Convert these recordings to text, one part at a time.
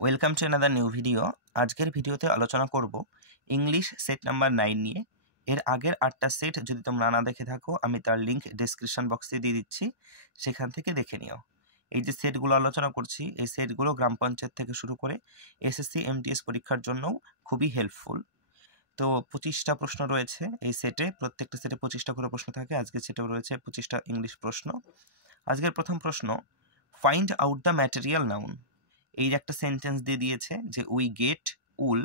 Welcome to another new video. আজকের ভিডিওতে আলোচনা করব ইংলিশ সেট নাম্বার 9 নিয়ে। এর আগের 8টা সেট যদি তোমরা না দেখে থাকো, আমি তার লিঙ্ক ডেসক্রিপশন বক্সে দিয়ে দিচ্ছি, সেখান থেকে দেখে নিও। এই যে সেটগুলো আলোচনা করছি, এই সেটগুলো গ্রাম পঞ্চায়েত থেকে শুরু করে এসএসসি এমটিএস পরীক্ষার জন্যও খুবই হেল্পফুল। তো 25টা প্রশ্ন রয়েছে এই সেটে, প্রত্যেকটা সেটে 25টা করে প্রশ্ন থাকে। আজকের সেটেও রয়েছে 25টা ইংলিশ প্রশ্ন। আজকের প্রথম প্রশ্ন, find out the material noun. এই একটা সেন্টেন্স দিয়ে দিয়েছে যে we get wool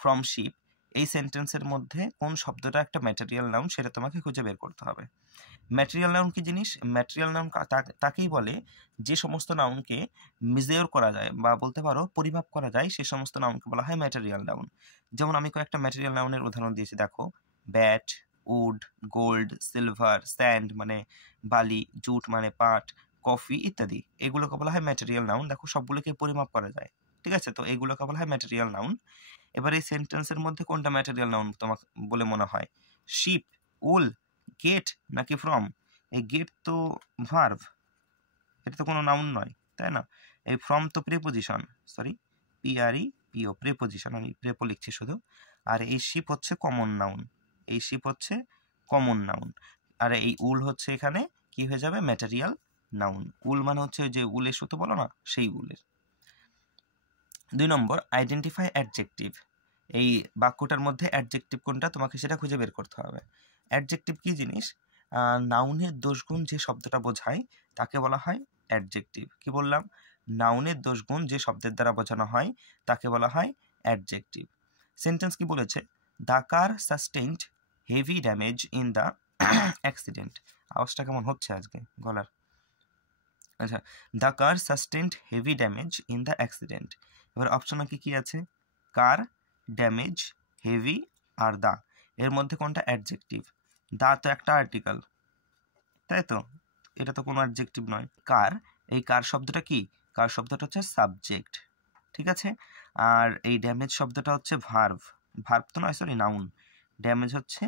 from sheep. এই সেন্টেন্সের মধ্যে কোন শব্দটা একটা ম্যাটেরিয়াল নাউন সেটা তোমাকে খুঁজে বের করতে হবে। ম্যাটেরিয়াল নাউন কি জিনিস? ম্যাটেরিয়াল নাউন তাকেই বলে যে সমস্ত নাউনকে মেজার করা যায় বা বলতে পারো পরিমাপ করা যায়, সেই সমস্ত নাউনকে বলা হয় ম্যাটেরিয়াল নাউন। যেমন আমি কয়েকটা ম্যাটেরিয়াল নাউনের উদাহরণ দিয়েছি, দেখো। Bat, wood, gold, silver, sand মানে বালি, জুট মানে পাট, কফি ইত্যাদি, এগুলোকে বলা হয় ম্যাটেরিয়াল নাউন। দেখো সবগুলোকে পরিমাপ করা যায়, ঠিক আছে? তো এইগুলোকে বলা হয় ম্যাটেরিয়াল নাউন। এবার এই সেন্টেন্সের মধ্যে কোনটা ম্যাটেরিয়াল নাউন তোমাকে বলে মনে হয়? শিপ, উল, গেট নাকি ফ্রম? এই গেট তো ভার্ব, এটা তো কোনো নাউন নয়, তাই না? এই ফ্রম তো প্রিপোজিশন, সরি পিও প্রিপোজিশন, আমি প্রেপো লিখছি শুধু। আর এই শিপ হচ্ছে কমন নাউন, এই শিপ হচ্ছে কমন নাউন। আর এই উল হচ্ছে এখানে কি হয়ে যাবে? Material noun. উল মানে হচ্ছে যে উলের সুতো বলো না, সেই উলের। 2 নম্বর, আইডেন্টিফাই অ্যাডজেক্টিভ। এই বাক্যটার মধ্যে অ্যাডজেক্টিভ কোনটা তোমাকে সেটা খুঁজে বের করতে হবে। অ্যাডজেক্টিভ কি জিনিস? নাউনের দোষগুণ যে শব্দটা বোঝায় তাকে বলা হয় অ্যাডজেক্টিভ। কি বললাম? নাউনের দোষগুণ যে শব্দের দ্বারা বোঝানো হয় তাকে বলা হয় অ্যাডজেক্টিভ। সেন্টেন্স কি বলেছে? The car sustained heavy damage in the accident. আওয়াজটা কেমন হচ্ছে আজকে গলার? আচ্ছা, the car sustained heavy damage in the accident. এবার অপশনে কি আছে? কার, ড্যামেজ, হেভি আর দা। এর মধ্যে কোনটা অ্যাডজেক্টিভ? দা তো একটা আর্টিকেল, তাই তো? এটা তো কোনো অ্যাডজেক্টিভ নয়। কার, এই কার শব্দটা কি? কার শব্দটা হচ্ছে সাবজেক্ট, ঠিক আছে? আর এই ড্যামেজ শব্দটা হচ্ছে ভার্ব, ভার্ব তো নয়, সরি নাউন। ড্যামেজ হচ্ছে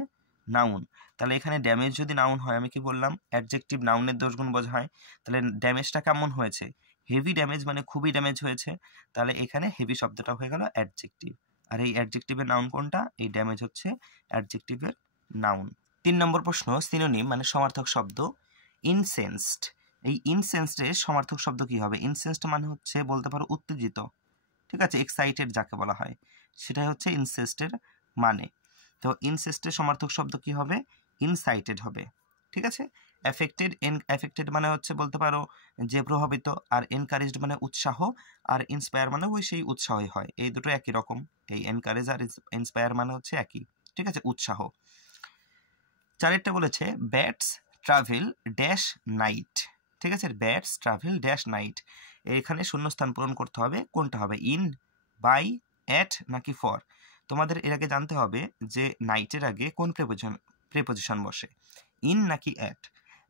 নাউন। তাহলে এখানে ড্যামেজ যদি নাউন হয়, আমি কি বললাম? অ্যাডজেক্টিভ নাউনের দোষগুণ বোঝায়। তাহলে ড্যামেজটা কেমন হয়েছে? হেভি ড্যামেজ মানে খুবই ড্যামেজ হয়েছে। তাহলে এখানে হেভি শব্দটা হয়ে গেল অ্যাডজেক্টিভ। আর এই অ্যাডজেক্টিভের নাউন কোনটা? এই ড্যামেজ হচ্ছে অ্যাডজেক্টিভের নাউন। 3 নম্বর প্রশ্ন, সিনোনিম মানে সমার্থক শব্দ। ইনসেন্সড, এই ইনসেন্সডের সমার্থক শব্দ কি হবে? ইনসেন্সড মানে হচ্ছে বলতে পারো উত্তেজিত, ঠিক আছে? এক্সাইটেড যাকে বলা হয় সেটাই হচ্ছে ইনসেস্টের মানে। তো ইনসেস্টের সমার্থক শব্দ কি হবে? ইনসাইটেড হবে, ঠিক আছে? অ্যাফেক্টেড মানে হচ্ছে বলতে পারো যে প্রভাবিত, আর এনকারেজড মানে উৎসাহ, আর ইন্সপায়ার মানে ওই সেই উৎসাহই হয়। এই দুটো একই রকম, এই এনকারেজ আর ইন্সপায়ার মানে হচ্ছে একই, ঠিক আছে? উৎসাহ। 4টা বলেছে ব্যাটস ট্রাভেল ড্যাশ নাইট, ঠিক আছে? Bats travel dash night. এখানে শূন্যস্থান পূরণ করতে হবে, কোনটা হবে? ইন, বাই, অ্যাট নাকি ফর? তোমাদের এর আগে জানতে হবে যে নাইটের আগে কোন প্রেপোজিশন বসে, ইন নাকি অ্যাট।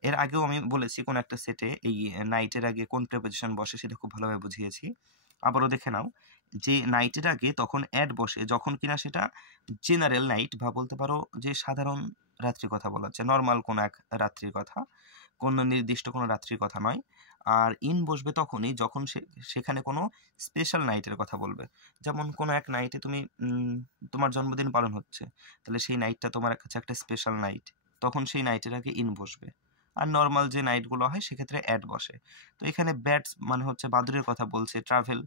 এর আগেও আমি বলেছি কোন একটা সেটে এই নাইটের আগে কোন প্রেপোজিশন বসে, সেটা খুব ভালোভাবে বুঝিয়েছি। আবারও দেখে নাও যে নাইটের আগে তখন অ্যাট বসে যখন কিনা সেটা জেনারেল নাইট বা বলতে পারো যে সাধারণ রাত্রির কথা বলা হচ্ছে, নর্মাল কোনো এক রাত্রির কথা, কোনো নির্দিষ্ট কোনো রাত্রির কথা নয়। আর ইন বসবে তখনই যখন সেখানে কোনো স্পেশাল নাইটের কথা বলবে। যেমন কোনো এক নাইটে তুমি তোমার জন্মদিন পালন হচ্ছে, তাহলে সেই নাইটটা তোমার কাছে একটা স্পেশাল নাইট, তখন সেই নাইটের আগে ইন বসবে। আর নর্মাল যে নাইটগুলো হয় সেক্ষেত্রে অ্যাড বসে। তো এখানে ব্যাটস মানে হচ্ছে বাদুড়ের কথা বলছে, ট্রাভেল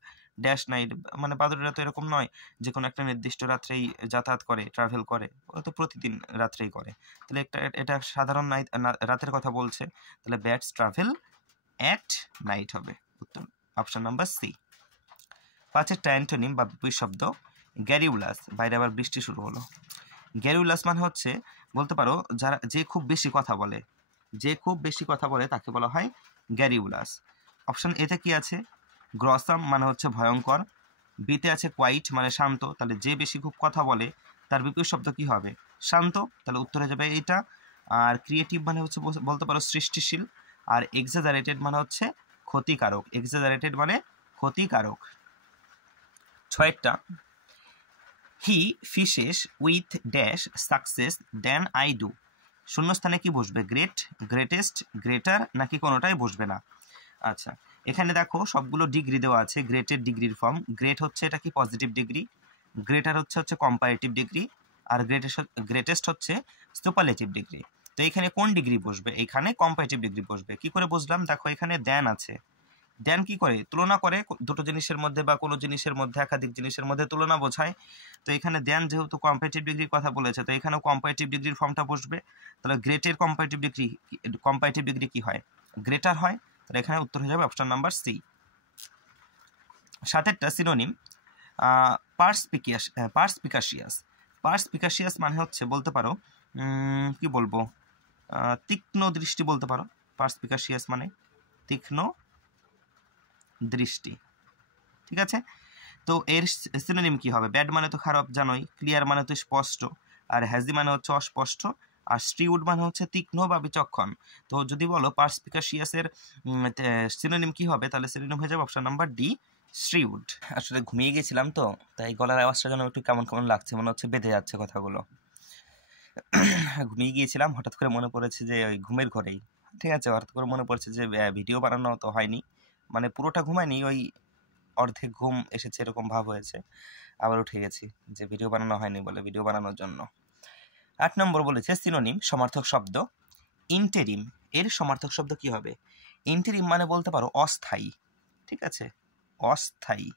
ড্যাশ নাইট মানে বাদুড়েরা তো এরকম নয় যে কোনো একটা নির্দিষ্ট রাত্রেই যাতায়াত করে, ট্রাভেল করে, ওরা তো প্রতিদিন রাত্রেই করে। তাহলে এটা সাধারণ নাইট রাতের কথা বলছে, তাহলে ব্যাটস ট্রাভেল অ্যাট নাইট হবে উত্তর, অপশন নাম্বার সি। 5টা অ্যান্টোনিম বা বিপরীত শব্দ। গ্যারিউলাস, বাইরে আবার বৃষ্টি শুরু হলো। গ্যারিউলাস মানে হচ্ছে বলতে পারো যে খুব বেশি কথা বলে, যে খুব বেশি কথা বলে তাকে বলা হয় গ্যারিউলাস। অপশন এতে কি আছে? গ্রসাম মানে হচ্ছে ভয়ঙ্কর। বিতে আছে কোয়াইট মানে শান্ত, তাহলে যে বেশি খুব কথা বলে তার বিপরীত শব্দ কি হবে? শান্ত, তাহলে উত্তরে যাবে এইটা। আর ক্রিয়েটিভ মানে হচ্ছে বলতে পারো সৃষ্টিশীল। আর এক্সাজারেটেড মানে হচ্ছে ক্ষতিকারক, এক্সাজারেটেড মানে ক্ষতিকারক। 6টা, he fishes with dash success than I do. শূন্যস্থানে কি বসবে? গ্রেট, গ্রেটেস্ট, গ্রেটার নাকি কোনোটাই বসবে না? আচ্ছা, এখানে দেখো সবগুলো ডিগ্রি দেওয়া আছে, গ্রেটের ডিগ্রির ফর্ম। গ্রেট হচ্ছে এটা কি পজিটিভ ডিগ্রি, গ্রেটার হচ্ছে কম্পারেটিভ ডিগ্রি, আর গ্রেটেস্ট হচ্ছে সুপারলেটিভ ডিগ্রি। তো এখানে কোন ডিগ্রি বসবে? এখানে কম্পারেটিভ ডিগ্রি বসবে। কি করে বুঝলাম? দেখো এখানে দেন আছে, দেন কি করে? তুলনা করে, দুটো জিনিসের মধ্যে বা কোনো জিনিসের মধ্যে একাধিক জিনিসের মধ্যে তুলনা বোঝায়। তো এখানে দেন যেহেতু কম্পারেটিভ ডিগ্রির কথা বলেছে, তো এখানেও কম্পারেটিভ ডিগ্রির ফর্মটা বসবে। তাহলে গ্রেটের কম্পারেটিভ ডিগ্রি কি হয়? গ্রেটার হয়। তাহলে এখানে উত্তর হয়ে যাবে অপশন নাম্বার সি। সাতেরটা সিনোনিম, পার্সপিকাশিয়াস। পার্সপিকাশিয়াস মানে হচ্ছে বলতে পারো কি বলবো, তীক্ষ্ণ দৃষ্টি বলতে পারো। পার্সপিকাশিয়াস মানে তীক্ষ্ণ দৃষ্টি, ঠিক আছে। তো এর সিনোনিম কি হবে? ব্যাড মানে তো খারাপ জানোই, ক্লিয়ার মানে তো স্পষ্ট, আর হ্যাজি মানে হচ্ছে অস্পষ্ট, আর স্ট্রিউড মানে হচ্ছে তীক্ষ্ণ বা বিচক্ষণ। তো যদি বলো পার্সপিকাশিয়াসের সিনোনিম কি হবে, তাহলে সিনোনিম হয়ে যাবে অপশন নাম্বার ডি, স্ট্রিউড। আসলে ঘুমিয়ে গেছিলাম তো, তাই গলার আওয়াজটা যেন একটু কেমন কেমন লাগছে, মনে হচ্ছে বেঁধে যাচ্ছে কথাগুলো। ঘুমিয়ে গিয়েছিলাম, হঠাৎ করে মনে পড়েছে যে ওই ঘুমের ঘরেই, ঠিক আছে, হঠাৎ করে মনে পড়ছে যে ভিডিও বানানো তো হয়নি, মানে পুরোটা ঘুমায়নি, ওই অর্ধেক ঘুম এসেছে এরকম ভাব হয়েছে, আবার উঠে গেছি যে ভিডিও বানানো হয়নি বলে, ভিডিও বানানোর জন্য। 8 নম্বর বলেছে সিনোনিম সমার্থক শব্দ, ইন্টেরিম। এর সমার্থক শব্দ কি হবে? ইন্টেরিম মানে বলতে পারো অস্থায়ী, ঠিক আছে, অস্থায়ী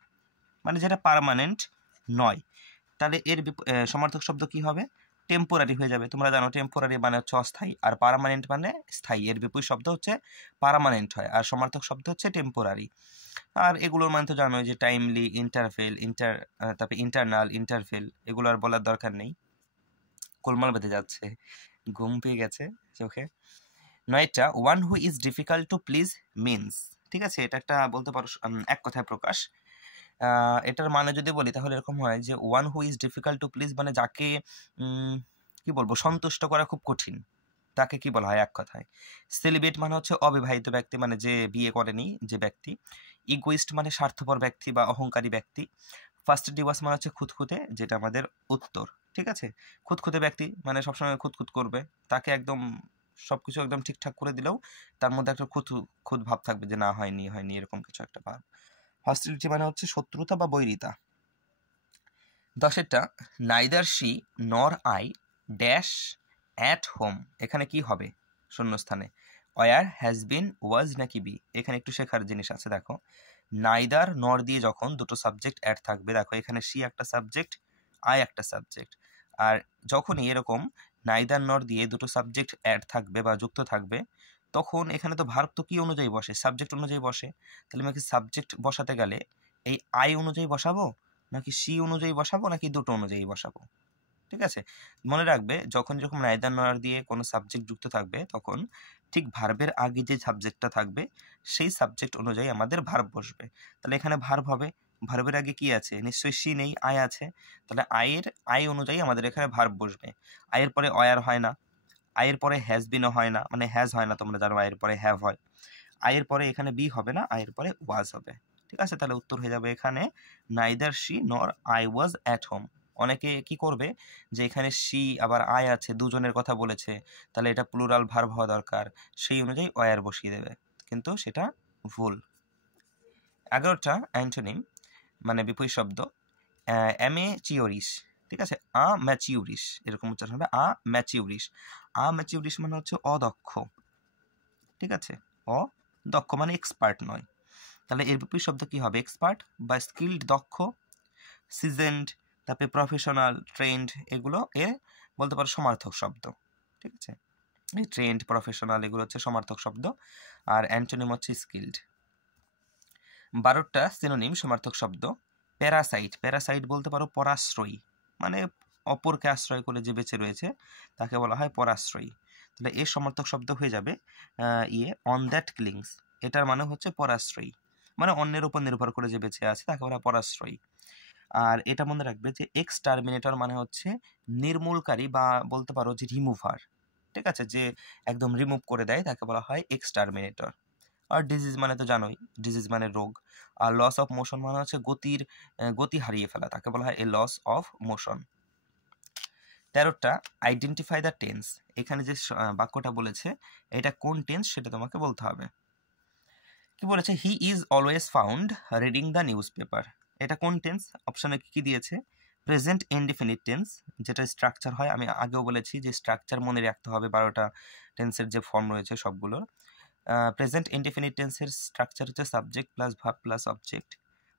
মানে যেটা পার্মানেন্ট নয়। তাহলে এর সমার্থক শব্দ কি হবে? টেম্পোরারি হয়ে যাবে। তোমরা জানো টেম্পোরারি মানে হচ্ছে অস্থায়ী, আর পার্মানেন্ট মানে স্থায়ী। এর বিপরীত শব্দ হচ্ছে পার্মানেন্ট হয়, আর সমার্থক শব্দ হচ্ছে টেম্পোরারি। আর এগুলোর মানে তো জানোই যে টাইমলি, ইন্টারফেল, তারপরে ইন্টারনাল, ইন্টারফেল, এগুলো আর বলার দরকার নেই। গোলমাল বেঁধে যাচ্ছে, ঘুম পেয়ে গেছে চোখে। 9টা one who is difficult to please means, ঠিক আছে, এটা একটা বলতে পারো এক কথায় প্রকাশ। এটার মানে যদি বলি তাহলে এরকম হয় যে one who is difficult to please মানে যাকে কি বলবো, সন্তুষ্ট করা খুব কঠিন, তাকে কি বলা হয় এক কথায়? সেলিব্রেট মানে হচ্ছে অবিবাহিত ব্যক্তি, মানে যে বিয়ে করেনি যে ব্যক্তি। ইগোইস্ট মানে স্বার্থপর ব্যক্তি বা অহংকারী ব্যক্তি। ফার্স্ট ডিভার্স মানে হচ্ছে খুঁতখুঁতে, যেটা আমাদের উত্তর, ঠিক আছে। খুঁতখুঁতে ব্যক্তি মানে সবসময় খুঁতখুত করবে, তাকে একদম সবকিছু একদম ঠিকঠাক করে দিলেও তার মধ্যে একটা খুঁত ভাব থাকবে যে না, হয়নি হয়নি, এরকম কিছু একটা ভাব। হস্টিলিটি মানে হচ্ছে শত্রুতা বা বৈরিতা। 10টা নাইদার শি নর আই ড্যাশ অ্যাট হোম, এখানে কি হবে? শূন্যস্থানে ওয়ার, হ্যাজ বিন, ওয়াজ নাকি বি? এখানে একটু শেখার জিনিস আছে, দেখো নাইদার নর দিয়ে যখন দুটো সাবজেক্ট অ্যাড থাকবে, দেখো এখানে শি একটা সাবজেক্ট, আই একটা সাবজেক্ট, আর যখনই এরকম নাইদার নর দিয়ে দুটো সাবজেক্ট অ্যাড থাকবে বা যুক্ত থাকবে, তখন এখানে তো ভার্ব তো কি অনুযায়ী বসে? সাবজেক্ট অনুযায়ী বসে। তাহলে আমাকে সাবজেক্ট বসাতে গেলে এই আই অনুযায়ী বসাবো, নাকি সি অনুযায়ী বসাবো, নাকি দুটো অনুযায়ী বসাবো? ঠিক আছে, মনে রাখবে যখন যেরকম নাইদার নর দিয়ে কোনো সাবজেক্ট যুক্ত থাকবে, তখন ঠিক ভার্বের আগে যে সাবজেক্টটা থাকবে সেই সাবজেক্ট অনুযায়ী আমাদের ভার্ব বসবে। তাহলে এখানে ভার্ব হবে, ভার্বের আগে কি আছে? নিশ্চয়ই সি নেই, আই আছে। তাহলে আই অনুযায়ী আমাদের এখানে ভার্ব বসবে। আয়ের পরে অয়ার হয় না, আয়ের পরে হ্যাজ বিনও হয় না, মানে হ্যাজ হয় না, তোমরা জানো আয়ের পরে হ্যাভ হয়। আয়ের পরে এখানে বি হবে না, আয়ের পরে ওয়াজ হবে, ঠিক আছে। তাহলে উত্তর হয়ে যাবে এখানে নাইদার শি নর আই ওয়াজ অ্যাট হোম। অনেকে কি করবে যে এখানে শি আবার আই আছে, দুজনের কথা বলেছে, তাহলে এটা প্লুরাল ভার্ব হওয়া দরকার, সেই অনুযায়ী ওয়ার বসিয়ে দেবে, কিন্তু সেটা ভুল। 11টা অ্যান্টোনিম মানে বিপরীত শব্দ, অ্যামেচিওরিস, ঠিক আছে, ম্যাচিউরিস, এরকম উচ্চারণ হবে ম্যাচিউরিস। ম্যাচিউরিস মানে হচ্ছে অদক্ষ, ঠিক আছে, অদক্ষ মানে এক্সপার্ট নয়। তাহলে এর বিপরীত শব্দ কি হবে? এক্সপার্ট বা স্কিল্ড, দক্ষ, সিজেন্ড, তারপরে প্রফেশনাল, ট্রেন্ড, এগুলো এর বলতে পারো সমার্থক শব্দ, ঠিক আছে। এই ট্রেন্ড, প্রফেশনাল এগুলো হচ্ছে সমার্থক শব্দ, আর অ্যান্টোনিম হচ্ছে স্কিল্ড। 12টা সিনোনিম সমার্থক শব্দ, প্যারাসাইট। প্যারাসাইট বলতে পারো পরাশ্রয়ী, মানে অপরকে আশ্রয় করে যে বেঁচে রয়েছে তাকে বলা হয় পরাশ্রয়ী। তাহলে এর সমার্থক শব্দ হয়ে যাবে অন দ্যাট ক্লিংস। এটার মানে হচ্ছে পরাশ্রয়ী, মানে অন্যের উপর নির্ভর করে যে বেঁচে আছে তাকে বলা পরাশ্রয়ী। আর এটা মনে রাখবে যে এক্সটারমিনেটর মানে হচ্ছে নির্মূলকারী বা বলতে পারো যে রিমুভার, ঠিক আছে, যে একদম রিমুভ করে দেয় তাকে বলা হয় এক্সটারমিনেটর। আর ডিজিজ মানে তো জানোই, ডিজিজ মানে রোগ। আর লস অফ মোশন মানে হচ্ছে গতি হারিয়ে ফেলা, তাকে বলা হয় এ লস অফ মোশন। 13টা আইডেন্টিফাই দ্য টেন্স। এখানে যে বাক্যটা বলেছে এটা কোন টেন্স সেটা তোমাকে বলতে হবে। কি বলেছে, he is always found reading the news paper. এটা কোন টেন্স? অপশানে কি দিয়েছে, প্রেজেন্ট ইনডিফিনিট টেন্স, যেটা স্ট্রাকচার হয়, আমি আগেও বলেছি যে স্ট্রাকচার মনে রাখতে হবে 12টা টেন্সের যে ফর্ম রয়েছে সবগুলোর। প্রেজেন্ট ইনডিফিনিট টেন্সের স্ট্রাকচার হচ্ছে subject plus verb plus object.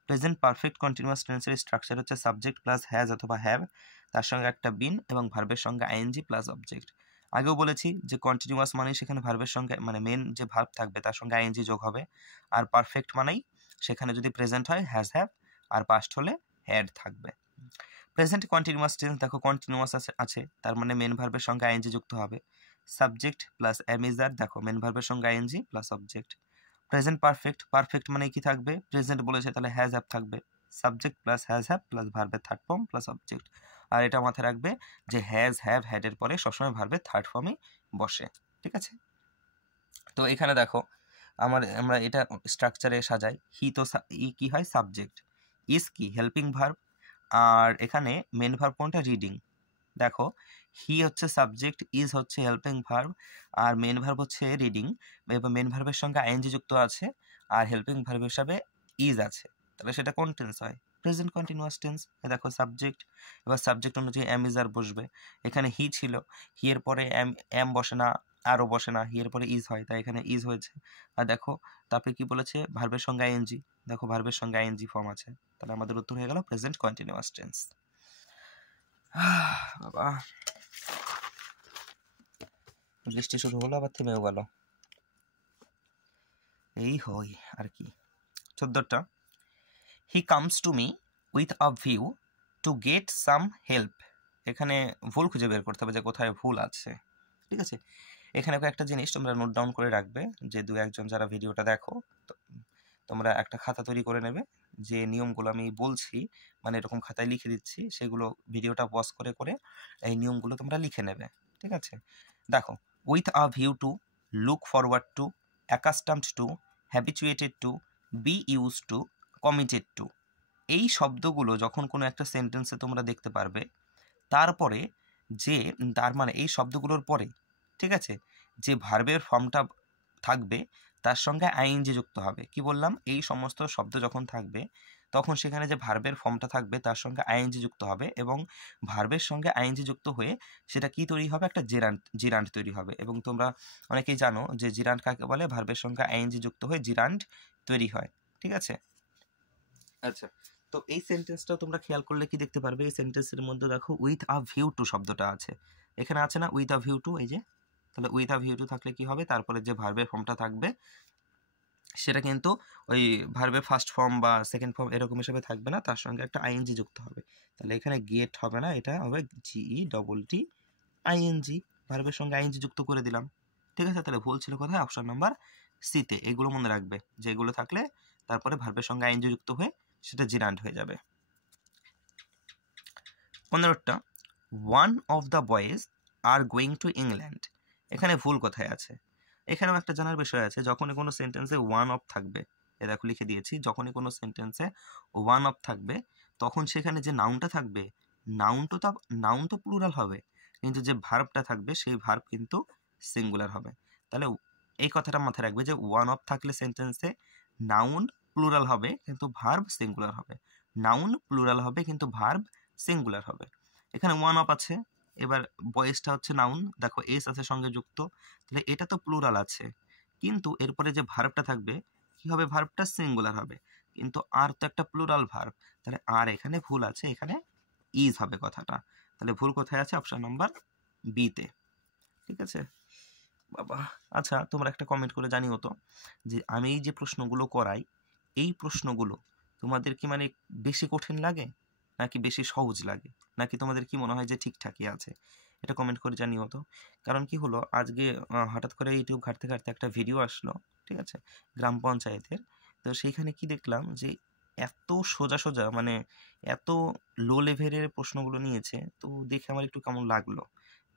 Present perfect continuous টেন্সের স্ট্রাকচার হচ্ছে সাবজেক্ট প্লাস হ্যাজ অথবা হ্যাভ, তার সঙ্গে একটা বিন এবং ভার্বের সঙ্গে আইএনজি প্লাস অবজেক্ট। আগেও বলেছি যে কন্টিনিউয়াস মানে সেখানে ভার্বের সঙ্গে মানে মেন যে ভার্ব থাকবে তার সঙ্গে আইএনজি যোগ হবে, আর পারফেক্ট মানেই সেখানে যদি প্রেজেন্ট হয় হ্যাজ হ্যাভ, আর পাস্ট হলে হ্যাড থাকবে। প্রেজেন্ট কন্টিনিউয়াস টেন্স দেখো কন্টিনিউয়াস আছে, তার মানে মেন ভার্বের সঙ্গে আইএনজি যুক্ত হবে, subject plus am is are, দেখো মেন ভার্বের সঙ্গে ING plus object. Present perfect, perfect মানে কি থাকবে, প্রেজেন্ট বলেছে তাহলে হ্যাজ হ্যাভ থাকবে, subject plus has have plus ভার্বের থার্ড ফর্ম প্লাস অবজেক্ট। আর এটা মাথায় রাখবে যে হ্যাজ হ্যাভ হ্যাডের পরে সবসময় ভার্বের থার্ড ফর্মই বসে, ঠিক আছে। তো এখানে দেখো আমরা এটা স্ট্রাকচারে সাজাই, হি তো কি হয় সাবজেক্ট, ইজ কি হেল্পিং ভার্ব, আর এখানে মেন ভার্ব কোনটা রিডিং। দেখো হি হচ্ছে সাবজেক্ট, ইজ হচ্ছে হেল্পিং ভার্ব, আর মেন ভার্ব হচ্ছে রিডিং, এবার মেন ভার্বের সঙ্গে আইএনজি যুক্ত আছে আর হেল্পিং ভার্ব হিসাবে ইজ আছে, তাহলে সেটা কোন টেন্স হয়, প্রেজেন্ট কন্টিনিউয়াস টেন্স। দেখো সাবজেক্ট, এবার সাবজেক্ট অনুযায়ী এম ইজ আর বসবে, এখানে হি ছিল, হি এর পরে এম বসে না, আরও বসে না, হি এর পরে ইজ হয়, তাই এখানে ইজ হয়েছে। আর দেখো তারপরে কি বলেছে, ভার্বের সঙ্গে আইএনজি, দেখো ভার্বের সঙ্গে আইএনজি ফর্ম আছে, তাহলে আমাদের উত্তর হয়ে গেল প্রেজেন্ট কন্টিনিউয়াস টেন্স। বাবা বৃষ্টি শুরু হলো আবার থেমেও গেল, এই হই আর কি। 14টা, he comes to me with a view to get some help. এখানে ভুল খুঁজে বের করতে হবে যে কোথায় ভুল আছে, ঠিক আছে। এখানে একটা জিনিস তোমরা নোট ডাউন করে রাখবে, যে দু একজন যারা ভিডিওটা দেখো তোমরা একটা খাতা তৈরি করে নেবে, যে নিয়মগুলো আমি বলছি মানে এরকম খাতায় লিখে দিচ্ছি, সেগুলো ভিডিওটা পজ করে করে এই নিয়মগুলো তোমরা লিখে নেবে, ঠিক আছে। দেখো, with a view to, look forward to, accustomed to, habituated to, be use to, committed to, এই শব্দগুলো যখন কোনো একটা সেন্টেন্সে তোমরা দেখতে পারবে, তারপরে যে তার মানে এই শব্দগুলোর পরে, ঠিক আছে, যে ভার্বের ফর্মটা থাকবে তার সঙ্গে আইএনজি যুক্ত হবে। কি বললাম, এই সমস্ত শব্দ যখন থাকবে তখন সেখানে যে ভার্বের ফর্মটা থাকবে তার সঙ্গে আইএনজি যুক্ত হবে, এবং ভার্বের সঙ্গে আইএনজি যুক্ত হয়ে সেটা কি তৈরি হবে, একটা জিরান্ড তৈরি হবে। এবং তোমরা অনেকেই জানো যে জিরান্ড কাকে বলে, ভার্বের সঙ্গে আইএনজি যুক্ত হয়ে জিরান্ড তৈরি হয়, ঠিক আছে। আচ্ছা, তো এই সেন্টেন্সটাও তোমরা খেয়াল করলে কি দেখতে পারবে, এই সেন্টেন্সের মধ্যে দেখো উইথ আ ভিউ টু শব্দটা আছে, এখানে আছে না উইথ আ ভিউ টু, এই যে, তাহলে উইথ আ ভিউ টু থাকলে কি হবে, তারপরে যে ভার্বের ফর্মটা থাকবে সেটা কিন্তু ওই ভার্বের ফার্স্ট ফর্ম বা সেকেন্ড ফর্ম এরকম হিসেবে থাকবে না, তার সঙ্গে একটা আইএনজি যুক্ত হবে, তাহলে এখানে গেট হবে না, এটা হবে জিই ডবল টি আইএনজি, ভার্বের সঙ্গে আইএনজি যুক্ত করে দিলাম, ঠিক আছে। তাহলে ভুল ছিল কোথায়, অপশন নাম্বার সিতে। এগুলো মনে রাখবে যে এগুলো থাকলে তারপরে ভার্বের সঙ্গে আইএনজি যুক্ত হয়ে সেটা জিরান্ড হয়ে যাবে। 15টা, one of the boys are going to England, এখানে ভুল কোথায় আছে, এখানেও একটা জানার বিষয় আছে, যখনই কোনো সেন্টেন্সে ওয়ান অফ থাকবে, এ দেখো লিখে দিয়েছি, যখনই কোনো সেন্টেন্সে ওয়ান অফ থাকবে তখন সেখানে যে নাউনটা থাকবে, নাউন তো প্লুরাল হবে, কিন্তু যে ভার্বটা থাকবে সেই ভার্ব কিন্তু সিঙ্গুলার হবে। তাহলে এই কথাটা মাথায় রাখবে যে ওয়ান অফ থাকলে সেন্টেন্সে নাউন প্লুরাল হবে কিন্তু ভার্ব সিঙ্গুলার হবে, নাউন প্লুরাল হবে কিন্তু ভার্ব সিঙ্গুলার হবে। এখানে ওয়ান অফ আছে, এবার বয়েসটা হচ্ছে নাউন, দেখো এস আছে সঙ্গে যুক্ত, তাহলে এটা তো প্লুরাল আছে, কিন্তু এরপরে যে ভার্বটা থাকবে কি হবে, ভার্বটা সিঙ্গুলার হবে, কিন্তু আর তো একটা প্লুরাল ভার্ব, তাহলে আর এখানে ভুল আছে, এখানে ইজ হবে কথাটা, তাহলে ভুল কোথায় আছে, অপশন নাম্বার বিতে, ঠিক আছে বাবা। আচ্ছা, তোমরা একটা কমেন্ট করে জানিও তো যে আমি এই যে প্রশ্নগুলো করাই, এই প্রশ্নগুলো তোমাদের কি মানে বেশি কঠিন লাগে নাকি বেশি সহজ লাগে, নাকি তোমাদের কি মনে হয় যে ঠিকঠাকই আছে, এটা কমেন্ট করে জানিও তো। কারণ কি হলো, আজকে হঠাৎ করে ইউটিউব ঘাঁটতে ঘাঁটতে একটা ভিডিও আসলো, ঠিক আছে, গ্রাম পঞ্চায়েতের। তো সেইখানে কি দেখলাম যে এত সোজা সোজা মানে এত লো লেভেলের প্রশ্নগুলো নিয়েছে, তো দেখে আমার একটু কেমন লাগলো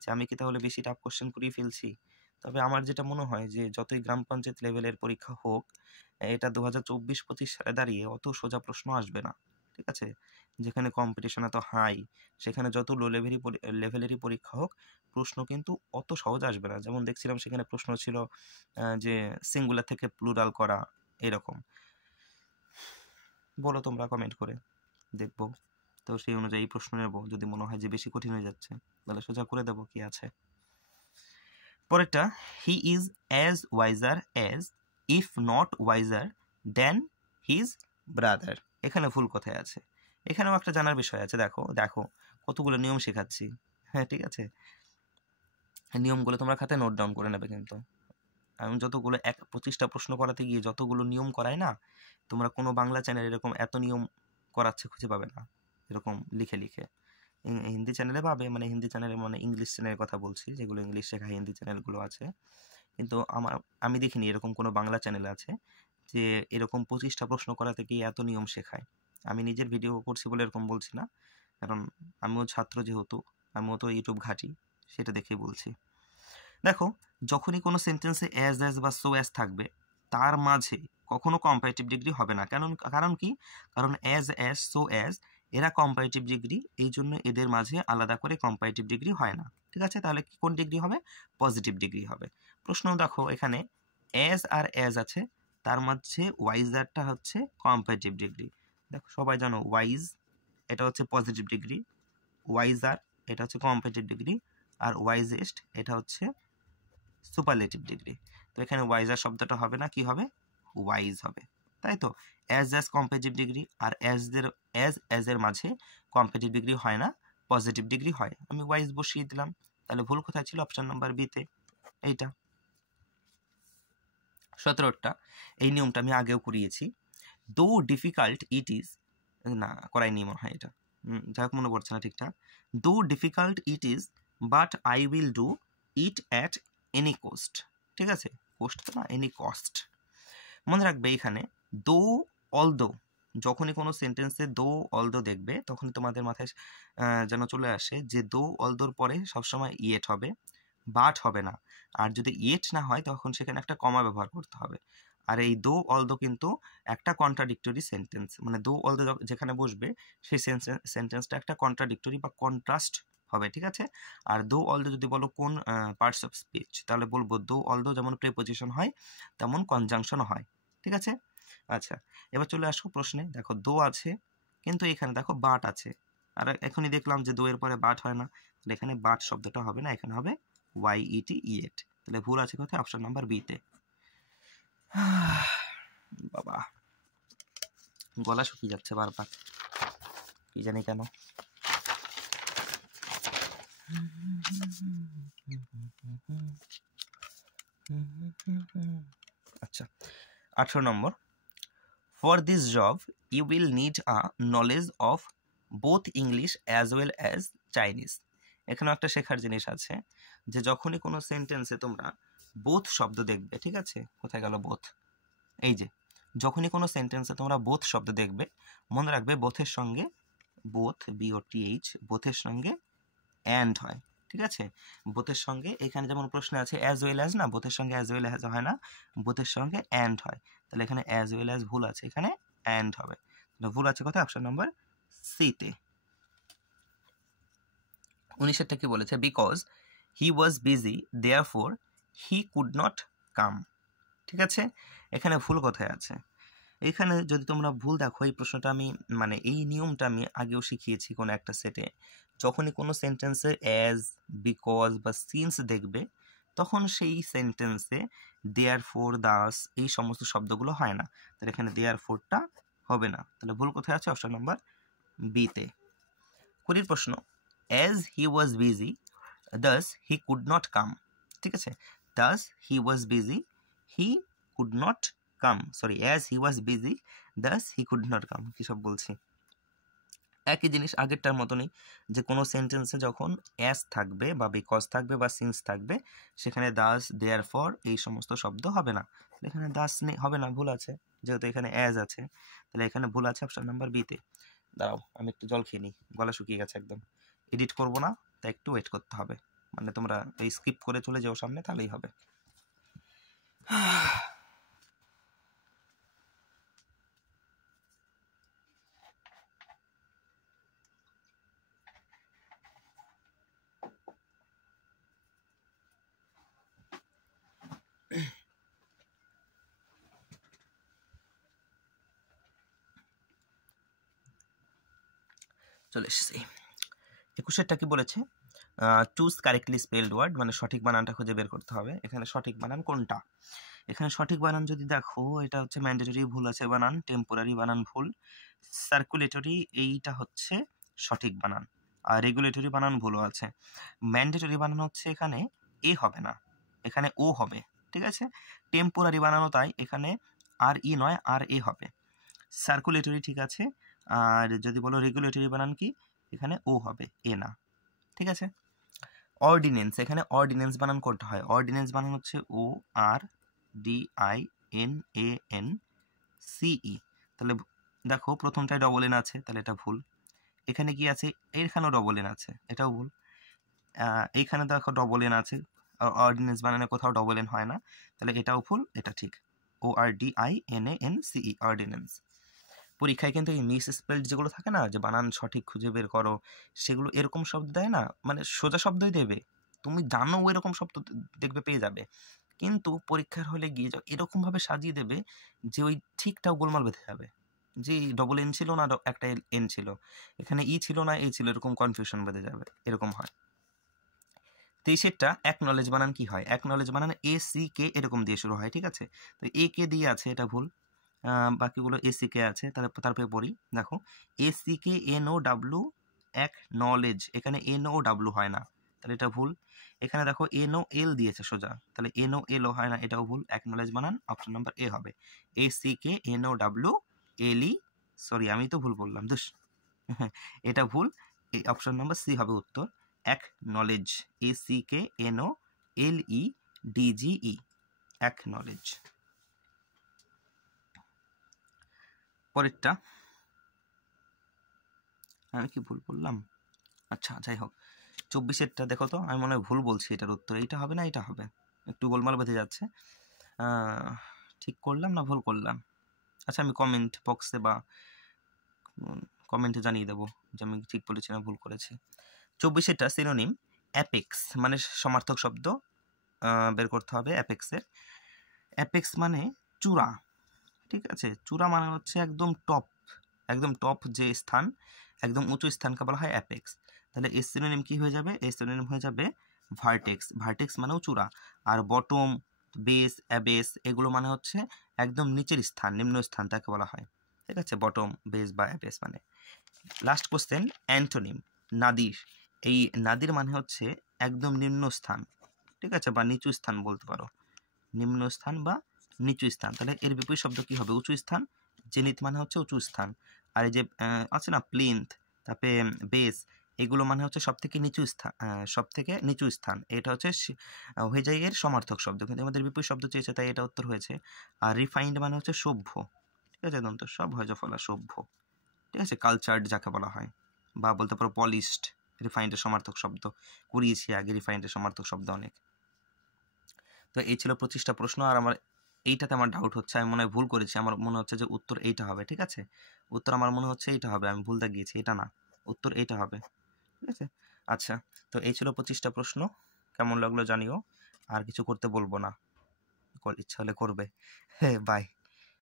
যে আমি কি তাহলে বেশি টাফ কোশ্চেন করিয়ে ফেলছি। তবে আমার যেটা মনে হয় যে যতই গ্রাম পঞ্চায়েত লেভেলের পরীক্ষা হোক, এটা 2024-25 সালে দাঁড়িয়ে অত সোজা প্রশ্ন আসবে না, ঠিক আছে। যেখানে কম্পিটিশন এত হাই, সেখানে যত লো লেভেলেরই পরীক্ষা হোক, প্রশ্ন কিন্তু অত সহজ আসবে না। যেমন দেখছিলাম সেখানে প্রশ্ন ছিল যে সিঙ্গুলার থেকে প্লুরাল করা, এরকম বলো তোমরা কমেন্ট করে, দেখবো তো সেই অনুযায়ী প্রশ্ন নেব। যদি মনে হয় যে বেশি কঠিন হয়ে যাচ্ছে তাহলে সোজা করে দেবো কি আছে। পরেরটা, he is as wiser as if not wiser then his brother. এখানে ভুল কোথায় আছে? এখানেও একটা জানার বিষয় আছে। দেখো দেখো কতগুলো নিয়ম শেখাচ্ছি। হ্যাঁ ঠিক আছে, নিয়মগুলো তোমরা খাতায় নোট ডাউন করে নেবে। কিন্তু আমি যতগুলো 25টা প্রশ্ন করাতে গিয়ে যতগুলো নিয়ম করাই না, তোমরা কোনো বাংলা চ্যানেল এরকম এত নিয়ম করাচ্ছে খুঁজে পাবে না এরকম লিখে লিখে। হিন্দি চ্যানেলে পাবে, মানে হিন্দি চ্যানেলে মানে ইংলিশ চ্যানেলের কথা বলছি, যেগুলো ইংলিশ শেখা হিন্দি চ্যানেলগুলো আছে। কিন্তু আমি দেখিনি এরকম কোনো বাংলা চ্যানেল আছে যে এরকম 25টা প্রশ্ন করাতে গিয়ে এত নিয়ম শেখায়। আমি নিজের ভিডিও করছি বলে এরকম বলছি না, কারণ আমিও ছাত্র, যেহেতু আমিও তো ইউটিউব ঘাঁটি, সেটা দেখেই বলছি। দেখো, যখনই কোনো সেন্টেন্সে অ্যাজ বা সো অ্যাজ থাকবে তার মাঝে কখনো কম্পারেটিভ ডিগ্রি হবে না। কারণ কি? কারণ অ্যাজ সো অ্যাজ এরা কম্পারেটিভ ডিগ্রি, এই জন্য এদের মাঝে আলাদা করে কম্পারেটিভ ডিগ্রি হয় না। ঠিক আছে, তাহলে কোন ডিগ্রি হবে? পজিটিভ ডিগ্রি হবে। প্রশ্ন দেখো, এখানে অ্যাজ আর অ্যাজ আছে, তার মাঝে ওয়াইজারটা হচ্ছে কম্পারেটিভ ডিগ্রি। দেখো সবাই জানো ওয়াইজ এটা হচ্ছে পজিটিভ ডিগ্রি, ওয়াইজার এটা হচ্ছে কম্পারেটিভ ডিগ্রি, আর ওয়াইজেস্ট এটা হচ্ছে সুপারলেটিভ ডিগ্রি। তো এখানে ওয়াইজার শব্দটা হবে না, কি হবে? ওয়াইজ হবে, তাই তো? অ্যাজ কম্পারেটিভ ডিগ্রি, আর অ্যাজ এর মাঝে কম্পারেটিভ ডিগ্রি হয় না, পজিটিভ ডিগ্রি হয়। আমি ওয়াইজ বসিয়ে দিলাম, তাহলে ভুল কোথায় ছিল? অপশন নাম্বার বিতে, এইটা। 17টা, এই নিয়মটা আমি আগেও করিয়েছি। দো ডিফিকাল্ট ইট ইজ, না করাইনি মনে হয় এটা, যাই হোক মনে পড়ছে না ঠিকঠাক। Though difficult it is but I will do it at any cost. ঠিক আছে, কোস্ট তো না, এনি কস্ট। মনে রাখবে এখানে দো অলদো, যখনই কোনো সেন্টেন্সে দো অলদো দেখবে তখনই তোমাদের মাথায় যেন চলে আসে যে দো অলদোর পরে সবসময় ইয়েট হবে, বাট হবে না। আর যদি ইয়েট না হয় তখন সেখানে একটা কমা ব্যবহার করতে হবে। আর এই দো অলদো কিন্তু একটা কন্ট্রাডিক্টরি সেন্টেন্স, মানে দো অলদো যেখানে বসবে সেই সেন্টেন্সটা একটা কন্ট্রাডিক্টরি বা কন্ট্রাস্ট হবে। ঠিক আছে, আর দো অলদো যদি বলো কোন পার্টস অফ স্পিচ, তাহলে বলবো দো অলদো যেমন প্রিপোজিশন হয় তেমন কনজাংশনও হয়। ঠিক আছে, আচ্ছা এবার চলে আসো প্রশ্নে। দেখো দো আছে, কিন্তু এখানে দেখো বাট আছে, আর এখনই দেখলাম যে দো এর পরে বাট হয় না, তাহলে এখানে বাট শব্দটা হবে না, এখানে হবে ওয়াইইটি ইয়েট। তাহলে ভুল আছে কোথায়? অপশন নাম্বার বিতে। বাবা, গলা শুকিয়ে যাচ্ছে বারবার, কি জানি কেন। আচ্ছা 18 নম্বর, for this job you will need a knowledge of both English as well as Chinese. এখানেও একটা শেখার জিনিস আছে যে যখনই কোনো সেন্টেন্সে তোমরা বোথ শব্দ দেখবে, ঠিক আছে, কোথায় গেল বোথ? এই যে যখনই কোনো সেন্টেন্সে তোমরা বোথ শব্দ দেখবে, মনে রাখবে বোথের সঙ্গে, বোথ BOTH, বোথের সঙ্গে অ্যান্ড হয়। ঠিক আছে, বোথের সঙ্গে, এখানে যেমন প্রশ্ন আছে অ্যাজ ওয়েল অ্যাজ, না বোথের সঙ্গে অ্যাজ ওয়েল অ্যাজ হয় না, বোথের সঙ্গে অ্যান্ড হয়। তাহলে এখানে অ্যাজ ওয়েল অ্যাজ ভুল আছে, এখানে অ্যান্ড হবে। তাহলে ভুল আছে কোথায়? অপশন নাম্বার সিতে। 19-এরটা কি বলেছে? Because he was busy therefore he could not come. ঠিক আছে, এখানে ভুল কোথায় আছে? এখানে যদি তোমরা ভুল দেখো, এই প্রশ্নটা আমি মানে এই নিয়মটা আমি আগেও শিখিয়েছি কোনো একটা সেটে। যখনই কোনো সেন্টেন্সে অ্যাজ, বিকজ বা সিন্স দেখবে তখন সেই সেন্টেন্সে দেয়ার ফোর, দাস এই সমস্ত শব্দগুলো হয় না, তাহলে এখানে দেয়ার ফোরটা হবে না। তাহলে ভুল কোথায় আছে? অপশন নাম্বার বিতে। 20 প্রশ্ন, as he was busy thus he could not come. ঠিক আছে, thus he was busy he could not come, sorry as he was busy thus he could not come, কী সব বলছি। একই জিনিস আগেরটার মতনই, যে কোনো সেন্টেন্সে যখন অ্যাজ থাকবে বা বিকজ থাকবে বা সিন্স থাকবে সেখানে দাস, দেয়ার ফর এই সমস্ত শব্দ হবে না। এখানে দাস হবে না, ভুল আছে, যেহেতু এখানে অ্যাজ আছে, তাহলে এখানে ভুল আছে অপশন নাম্বার বিতে। দাঁড়াও আমি একটু জল খেয়ে নিই, গলা শুকিয়ে গেছে একদম। এডিট করবো না, তাই একটু ওয়েট করতে হবে, মানে তোমরা এই স্কিপ করে চলে যাও সামনে, তাহলেই হবে। চলে এসেছি। 21-এরটা কি বলেছে, চুজ কারেক্টলি স্পেলড ওয়ার্ড, মানে সঠিক বানানটা খুঁজে বের করতে হবে। এখানে সঠিক বানান কোনটা? এখানে সঠিক বানান যদি দেখো, এটা হচ্ছে ম্যান্ডেটরি ভুল আছে বানান, টেম্পোরারি বানান ভুল, সার্কুলেটরি এইটা হচ্ছে সঠিক বানান, আর রেগুলেটরি বানান ভুলও আছে। ম্যান্ডেটরি বানান হচ্ছে এখানে এ হবে না, এখানে ও হবে, ঠিক আছে। টেম্পোরারি বানানো তাই, এখানে আর ই নয় আর এ হবে। সার্কুলেটরি ঠিক আছে, আর যদি বলো রেগুলেটরি বানান কি, এখানে ও হবে, এ না, ঠিক আছে। অর্ডিনেন্স, এখানে অর্ডিনেন্স বানান করতে হয়, অর্ডিনেন্স বানান হচ্ছে O R D I N A N C E. তাহলে দেখো প্রথমটায় ডবল এন আছে, তাহলে এটা ভুল। এখানে কি আছে, এখানেও ডবল এন আছে, এটাও ভুল। এইখানে দেখো ডবল এন আছে, অর্ডিনেন্স বানানে কোথাও ডবল এন হয় না, তাহলে এটাও ভুল, এটা ঠিক। O R D I N A N C E, ordinance. পরীক্ষায় কিন্তু এই মিস স্পেলড যেগুলো থাকে না, যে বানান সঠিক খুঁজে বের করো, সেগুলো এরকম শব্দ দেয় না, মানে সোজা শব্দই দেবে, তুমি জানো এরকম শব্দ দেখবে পেয়ে যাবে, কিন্তু পরীক্ষার হলে গিয়ে এরকমভাবে সাজিয়ে দেবে যে ওই ঠিকটাও গোলমাল বেঁধে যাবে, যে ডবল এন ছিল না একটা এন ছিল, এখানে ই ছিল না এই ছিল, এরকম কনফিউশন বেঁধে যাবে, এরকম হয়। 23-এরটা অ্যাকনলেজ বানান কি হয়, অ্যাকনলেজ বানান এ সি কে এরকম দিয়ে শুরু হয়, ঠিক আছে। তো এ কে দিয়ে আছে, এটা ভুল। বাকিগুলো এসিকে আছে, তারপরে পড়ি, দেখো এসিকে এন ও ডাব্লু অ্যাকনলেজ, এখানে এন ও ডাব্লু হয় না, তাহলে এটা ভুল। এখানে দেখো এন ও এল দিয়েছে সোজা, তাহলে এন ও এল ও হয় না, এটাও ভুল। অ্যাকনলেজ বানান অপশন নাম্বার এ হবে, এসিকে এন ও ডাব্লু এল ই, সরি আমি তো ভুল বললাম দুস এটা ভুল, এই অপশন নাম্বার সি হবে উত্তর, অ্যাকনলেজ, এসিকে এন ও এল ই ডিজিই, অ্যাকনলেজ। পরেরটা আমি কি ভুল বললাম, আচ্ছা যাই হোক। 24-এরটা দেখো তো, আমি মনে হয় ভুল বলছি, এটার উত্তর এইটা হবে না এটা হবে, একটু গোলমাল বেঁধে যাচ্ছে, ঠিক করলাম না ভুল করলাম। আচ্ছা আমি কমেন্ট বক্সে বা কমেন্টে জানিয়ে দেবো যে আমি ঠিক বলেছি না ভুল করেছি। 24-এরটা সিনোনিম অ্যাপেক্স, মানে সমার্থক শব্দ বের করতে হবে অ্যাপেক্সের। অ্যাপেক্স মানে চূড়া, ঠিক আছে। চূড়া মানে হচ্ছে একদম টপ, একদম টপ যে স্থান, একদম উঁচু স্থানকে বলা হয় অ্যাপেক্স। তাহলে এর সিনোনিম কি হয়ে যাবে, এর সিনোনিম হয়ে যাবে ভার্টেক্স, ভার্টেক্স মানেও চূড়া। আর বটম, বেস, অ্যাবেস এগুলো মানে হচ্ছে একদম নিচের স্থান, নিম্ন স্থান তাকে বলা হয়, ঠিক আছে, বটম, বেস বা অ্যাবেস মানে। লাস্ট কোশ্চেন অ্যান্টোনিম নাদির, এই নাদির মানে হচ্ছে একদম নিম্ন স্থান, ঠিক আছে, বা নিচু স্থান বলতে পারো, নিম্ন স্থান বা নিচু স্থান। তাহলে এর বিপরীত শব্দ কি হবে, উঁচু স্থান, জেনিথ মানে হচ্ছে উঁচু স্থান। আর এই যে আছে না প্লিন্থ, তারপরে বেস, এগুলো মানে হচ্ছে সব থেকে নিচু স্থান, সব থেকে নিচু স্থান, এটা হচ্ছে হয়ে যায় এর সমার্থক শব্দ, কিন্তু আমাদের বিপরীত শব্দ চেয়েছে তাই এটা উত্তর হয়েছে। আর রিফাইন্ড মানে হচ্ছে সভ্য, ঠিক আছে, দন্ত সব হয়ে যায় ফলা সভ্য, ঠিক আছে, কালচার্ড যাকে বলা হয়, বা বলতে পারো পলিশড, রিফাইন্ডের সমার্থক শব্দ করিয়েছি আগে, রিফাইন্ডের সমার্থক শব্দ অনেক। তো এই ছিল 25টা প্রশ্ন, আর আমার এইটাতে আমার ডাউট হচ্ছে, আমি মনে হয় ভুল করেছি, আমার মনে হচ্ছে যে উত্তর এইটা হবে, ঠিক আছে, উত্তর আমার মনে হচ্ছে এইটা হবে, আমি ভুলতে গিয়েছি, এটা না, উত্তর এইটা হবে, ঠিক আছে। আচ্ছা, তো এই ছিল 25টা প্রশ্ন, কেমন লাগলো জানিও, আর কিছু করতে বলবো না, ইচ্ছা হলে করবে, হ্যাঁ বাই।